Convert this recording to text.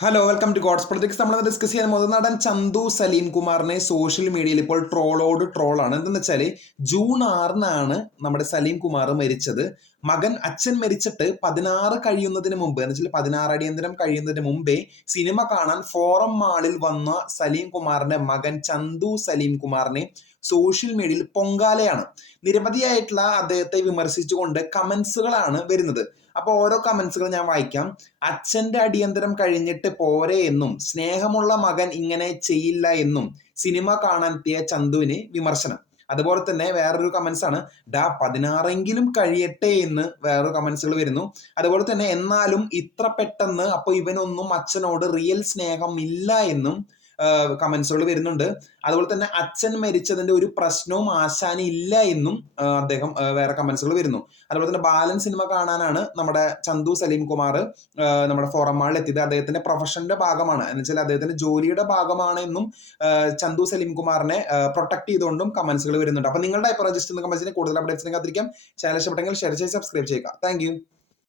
Hello welcome to God's politics. നമ്മൾ discuss ചെയ്യാൻ പോകുന്നത് നടൻ ചന്തു സലീം കുമാറിനെ സോഷ്യൽ മീഡിയയിൽ ഇപ്പോൾ ട്രോളോട് ട്രോളാണ്. എന്തെന്ന് വെച്ചാൽ ജൂൺ 6-നാണ് നമ്മുടെ സലീം കുമാർ മരിച്ചത്. അച്ഛൻ മരിച്ചിട്ട് 16 കഴിയുന്നതിന് മുമ്പ് എന്ന് വെച്ചാൽ 16 അടിയന്തരം കഴിയുന്നതിന് മുമ്പേ സിനിമ കാണാൻ ഫോറം മാളിൽ വന്ന സലീം കുമാറിന്റെ മകൻ ചന്തു സലീം കുമാറിനെ സോഷ്യൽ മീഡിയയിൽ പൊങ്കാലയാണ്. നിരവധിയായിട്ടുള്ള അദ്ദേഹത്തെ വിമർശിച്ചുകൊണ്ട് കമന്റ്സുകളാണ് വരുന്നത്. അപ്പോൾ ഓരോ കമന്റ്സുകൾ ഞാൻ വായിക്കാം. അച്ഛന്റെ അടിയന്തരം കഴിഞ്ഞിട്ട് പോരെ എന്നും സ്നേഹമുള്ള മകൻ ഇങ്ങനെ ചെയ്യില്ല എന്നും സിനിമ കാണാനെത്തിയ ചന്തുവിന് വിമർശനം. അതുപോലെ തന്നെ വേറൊരു കമന്റ്സ് ആണ്, 16 കഴിയട്ടെ എന്ന് വേറൊരു കമന്റ്സുകൾ വരുന്നു. അതുപോലെ തന്നെ എന്നാലും ഇത്ര പെട്ടെന്ന് അപ്പൊ ഇവനൊന്നും അച്ഛനോട് റിയൽ സ്നേഹം ഇല്ല എന്നും കമന്റ്സുകൾ വരുന്നുണ്ട്. അതുപോലെ തന്നെ അച്ഛൻ മരിച്ചതിന്റെ ഒരു പ്രശ്നവും ആശാന് ഇല്ല എന്നും അദ്ദേഹം വേറെ കമന്റ്സുകൾ വരുന്നു. അതുപോലെ തന്നെ ബാലൻ സിനിമ കാണാനാണ് നമ്മുടെ ചന്തു സലീം കുമാർ നമ്മുടെ ഫോറം മാളിൽ എത്തിയത്. അദ്ദേഹത്തിന്റെ പ്രൊഫഷന്റെ ഭാഗമാണ് എന്ന് വെച്ചാൽ അദ്ദേഹത്തിന്റെ ജോലിയുടെ ഭാഗമാണ് എന്നും ചന്തു സലീം കുമാറിനെ പ്രൊട്ടക്ട് ചെയ്തുകൊണ്ടും കമന്റ്സുകൾ വരുന്നുണ്ട്. അപ്പൊ നിങ്ങളുടെ അഭിപ്രായം ജസ്റ്റ് കമന്റ്സിന് കൂടുതൽ അപ്ഡേറ്റ്സിനെ കാത്തിരിക്കാം. ചാനൽ ഇഷ്ടപ്പെട്ടെങ്കിൽ ഷെയർ ചെയ്ത് സബ്സ്ക്രൈബ് ചെയ്യുക. താങ്ക്